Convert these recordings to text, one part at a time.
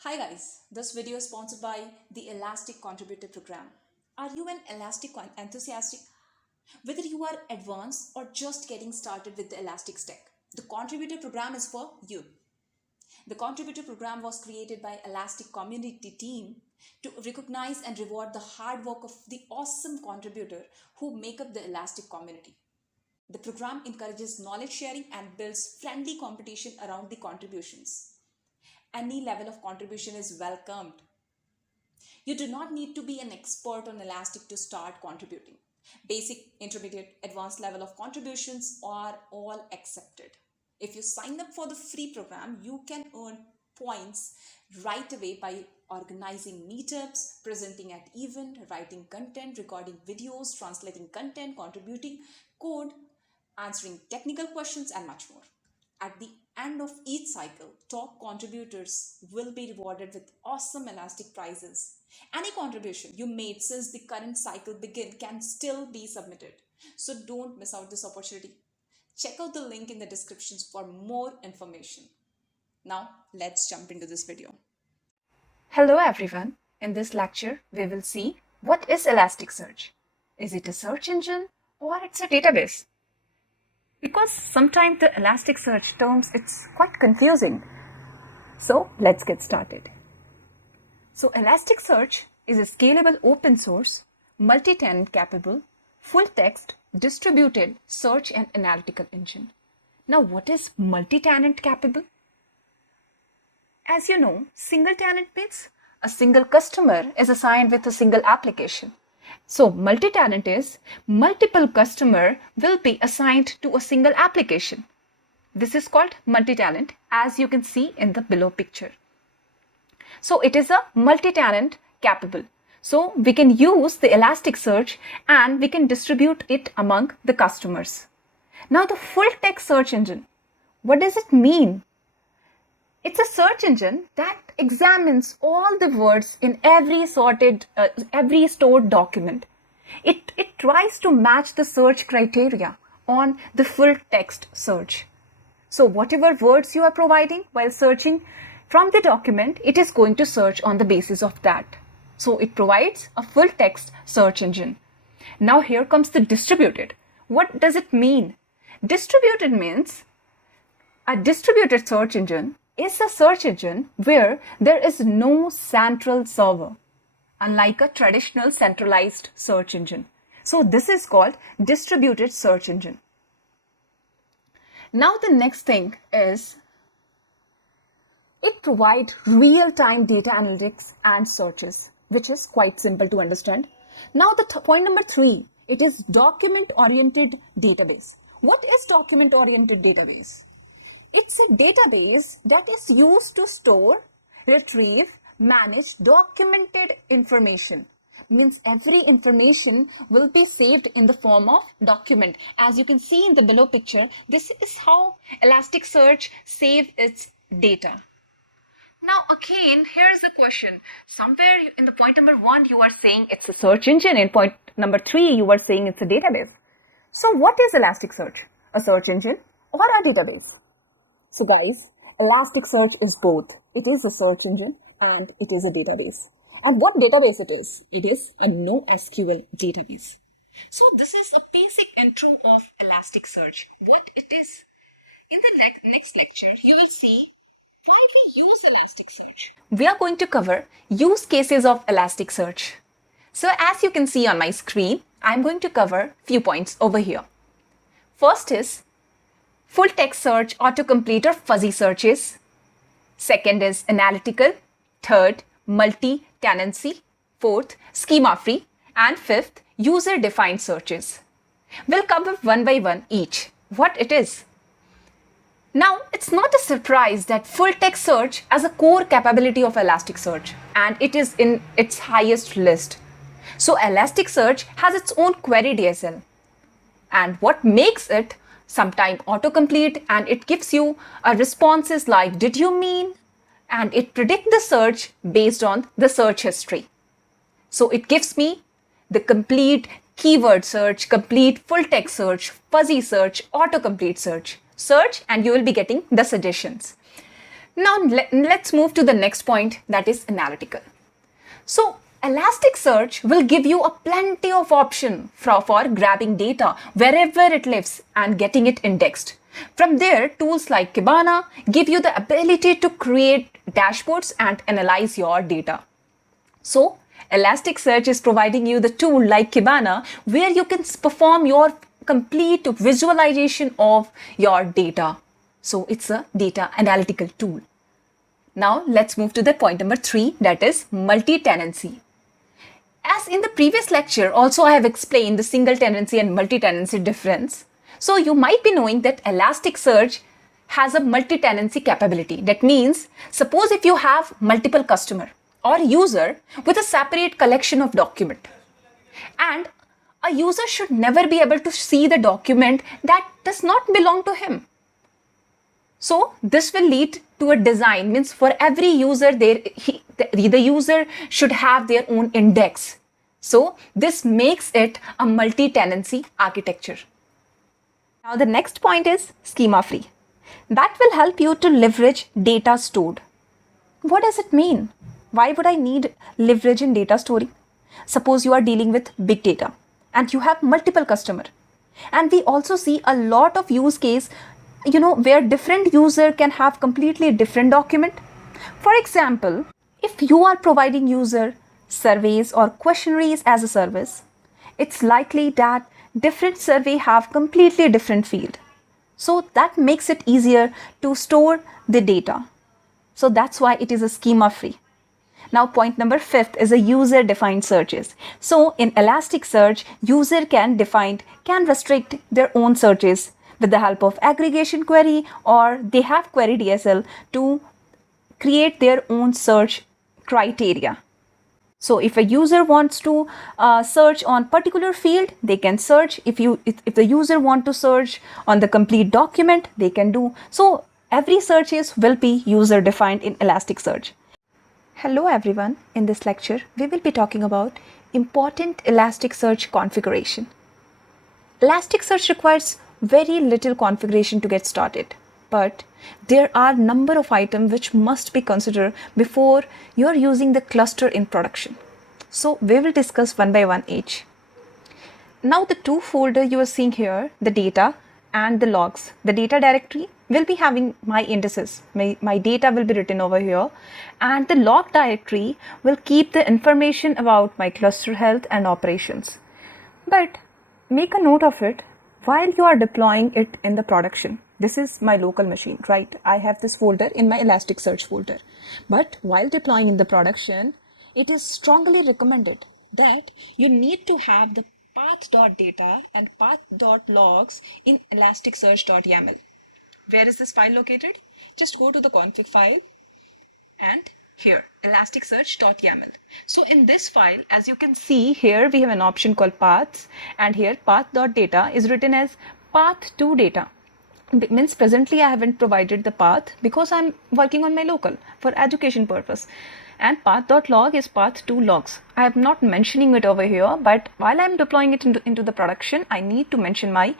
Hi guys, this video is sponsored by the Elastic Contributor Program. Are you an Elastic enthusiast? Whether you are advanced or just getting started with the Elastic stack, the Contributor Program is for you. The Contributor Program was created by Elastic community team to recognize and reward the hard work of the awesome contributor who make up the Elastic community. The program encourages knowledge sharing and builds friendly competition around the contributions. Any level of contribution is welcomed. You do not need to be an expert on Elastic to start contributing. Basic, intermediate, advanced level of contributions are all accepted. If you sign up for the free program, you can earn points right away by organizing meetups, presenting at event, writing content, recording videos, translating content, contributing code, answering technical questions, and much more. At the end of each cycle, top contributors will be rewarded with awesome Elastic prizes. Any contribution you made since the current cycle began can still be submitted. So don't miss out this opportunity. Check out the link in the descriptions for more information. Now, let's jump into this video. Hello everyone. In this lecture, we will see what is Elasticsearch. Is it a search engine or it's a database? Because sometimes the Elasticsearch terms, it's quite confusing. So let's get started. So Elasticsearch is a scalable open source, multi-tenant capable, full text, distributed search and analytical engine. Now what is multi-tenant capable? As you know, single tenant means a single customer is assigned with a single application. So multi-tenant is multiple customer will be assigned to a single application. This is called multi-tenant, as you can see in the below picture. So it is a multi-tenant capable. So we can use the Elasticsearch and we can distribute it among the customers. Now the full text search engine, what does it mean? It's a search engine that examines all the words in every stored document. It tries to match the search criteria on the full text search. So whatever words you are providing while searching from the document, it is going to search on the basis of that. So it provides a full text search engine. Now here comes the distributed. What does it mean? Distributed means a distributed search engine is a search engine where there is no central server, unlike a traditional centralized search engine. So this is called distributed search engine. Now the next thing is it provides real-time data analytics and searches, which is quite simple to understand. Now the point number 3, it is document-oriented database. What is document-oriented database? It's a database that is used to store, retrieve, manage documented information. Means every information will be saved in the form of document. As you can see in the below picture, this is how Elasticsearch saves its data. Now again, here's a question. Somewhere in the point number 1, you are saying it's a search engine. In point number 3, you are saying it's a database. So what is Elasticsearch? A search engine or a database? So guys, Elasticsearch is both. It is a search engine and it is a database. And what database it is? It is a NoSQL database. So this is a basic intro of Elasticsearch, what it is. In the next lecture, you will see why we use Elasticsearch. We are going to cover use cases of Elasticsearch. So as you can see on my screen, I'm going to cover few points over here. First is full text search, autocomplete or fuzzy searches. Second is analytical. Third, multi-tenancy. Fourth, schema-free. And fifth, user-defined searches. We'll cover one by one each, what it is. Now, it's not a surprise that full text search is a core capability of Elasticsearch and it is in its highest list. So Elasticsearch has its own query DSL. And what makes it sometime autocomplete, and it gives you a responses like did you mean, and it predicts the search based on the search history. So it gives me the complete keyword search, complete full text search, fuzzy search, autocomplete search, and you will be getting the suggestions. Now let's move to the next point, that is analytical. So Elasticsearch will give you a plenty of option for grabbing data wherever it lives and getting it indexed. From there, tools like Kibana give you the ability to create dashboards and analyze your data. So Elasticsearch is providing you the tool like Kibana where you can perform your complete visualization of your data. So it's a data analytical tool. Now let's move to the point number 3, that is multi-tenancy. As in the previous lecture, also I have explained the single tenancy and multi-tenancy difference. So you might be knowing that Elasticsearch has a multi-tenancy capability. That means, suppose if you have multiple customer or user with a separate collection of document, and a user should never be able to see the document that does not belong to him. So this will lead to a design, means for every user the user should have their own index. So this makes it a multi-tenancy architecture. Now the next point is schema free. That will help you to leverage data stored. What does it mean? Why would I need leverage in data storing? Suppose you are dealing with big data and you have multiple customer. And we also see a lot of use case, where different user can have completely different document. For example, if you are providing user surveys or questionnaires as a service, it's likely that different survey have completely different field. So that makes it easier to store the data. So that's why it is a schema free. Now point number 5 is a user defined searches. So in Elasticsearch, user can restrict their own searches with the help of aggregation query, or they have query DSL to create their own search criteria. So if a user wants to search on particular field, they can search. If the user want to search on the complete document, they can do. So every searches will be user defined in Elasticsearch. Hello everyone, in this lecture we will be talking about important Elasticsearch configuration. Elasticsearch requires very little configuration to get started, but there are number of items which must be considered before you are using the cluster in production. So we will discuss one by one each. Now the two folder you are seeing here, the data and the logs. The data directory will be having my indices. My data will be written over here, and the log directory will keep the information about my cluster health and operations. But make a note of it while you are deploying it in the production. This is my local machine, right? I have this folder in my Elasticsearch folder. But while deploying in the production, it is strongly recommended that you need to have the path.data and path.logs in elasticsearch.yml. Where is this file located? Just go to the config file and here, elasticsearch.yml. So in this file, as you can see here, we have an option called paths, and here path.data is written as path2data. It means presently I haven't provided the path because I'm working on my local for education purpose. And path.log is path2logs. I am not mentioning it over here, but while I'm deploying it into the production, I need to mention my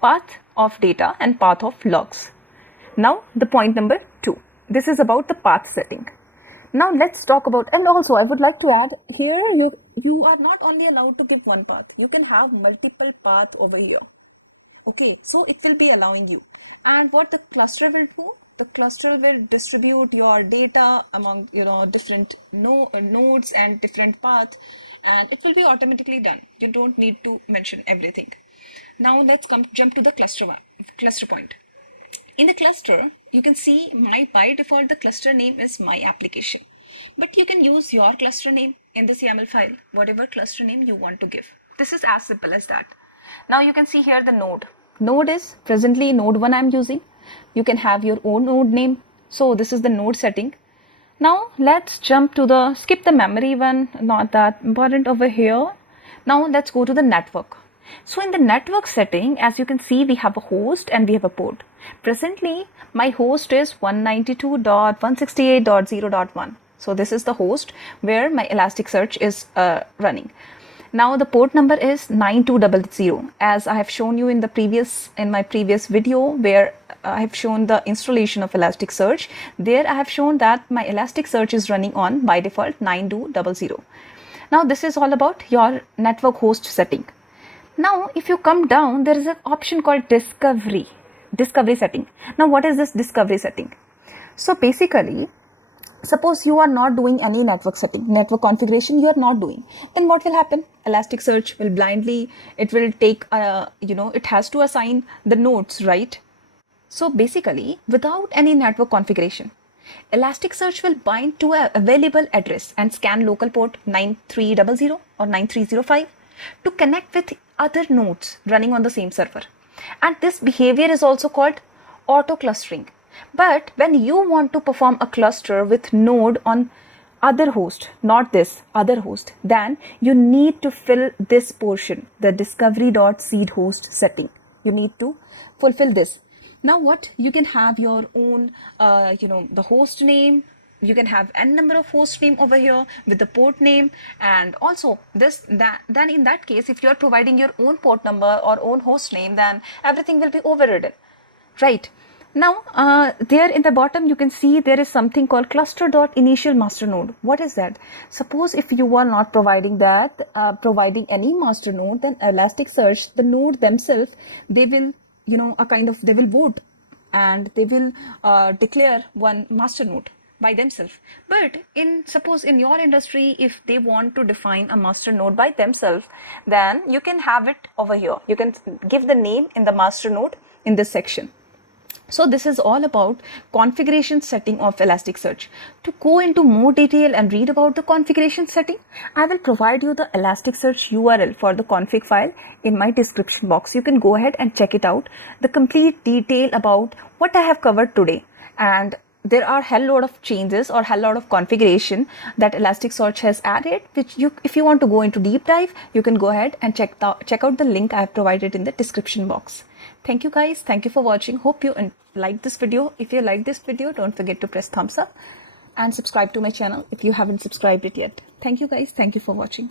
path of data and path of logs. Now the point number 2. This is about the path setting. Now let's talk about, and also I would like to add here, you are not only allowed to give one path, you can have multiple paths over here. Okay, so it will be allowing you. And what the cluster will do, the cluster will distribute your data among different nodes and different paths, and it will be automatically done. You don't need to mention everything. Now let's jump to the cluster point. In the cluster, you can see by default the cluster name is my application, but you can use your cluster name in this YAML file, whatever cluster name you want to give. This is as simple as that. Now you can see here the node. Node is presently node 1 I'm using. You can have your own node name. So this is the node setting. Now let's jump to skip the memory one, not that important over here. Now let's go to the network. So in the network setting, as you can see, we have a host and we have a port. Presently, my host is 192.168.0.1. So this is the host where my Elasticsearch is running. Now the port number is 9200, as I have shown you in my previous video, where I have shown the installation of Elasticsearch. There I have shown that my Elasticsearch is running on by default 9200. Now this is all about your network host setting. Now if you come down, there is an option called discovery setting. Now what is this discovery setting? So basically, suppose you are not doing any network setting, network configuration you are not doing, then what will happen? Elasticsearch will blindly, it will take, it has to assign the nodes, right? So basically, without any network configuration, Elasticsearch will bind to an available address and scan local port 9300 or 9305 to connect with other nodes running on the same server. And this behavior is also called auto clustering. But when you want to perform a cluster with node on other host, not this other host, then you need to fill this portion, the discovery.seed host setting. You need to fulfill this. Now what? You can have your own, the host name. You can have n number of host name over here with the port name, and also then in that case, if you are providing your own port number or own host name, then everything will be overridden, right? Now, there in the bottom, you can see there is something called cluster.initial master node. What is that? Suppose if you are not providing that, providing any master node, then Elasticsearch, the node themselves, they will, they will vote and they will declare one master node by themselves. But suppose in your industry, if they want to define a master node by themselves, then you can have it over here. You can give the name in the master node in this section. So this is all about configuration setting of Elasticsearch. To go into more detail and read about the configuration setting, I will provide you the Elasticsearch URL for the config file in my description box. You can go ahead and check it out, the complete detail about what I have covered today. And there are a hell lot of changes or hell lot of configuration that Elasticsearch has added, which if you want to go into deep dive, you can go ahead and check out the link I have provided in the description box. Thank you guys. Thank you for watching. Hope you like this video. If you like this video, don't forget to press thumbs up and subscribe to my channel if you haven't subscribed it yet. Thank you guys. Thank you for watching.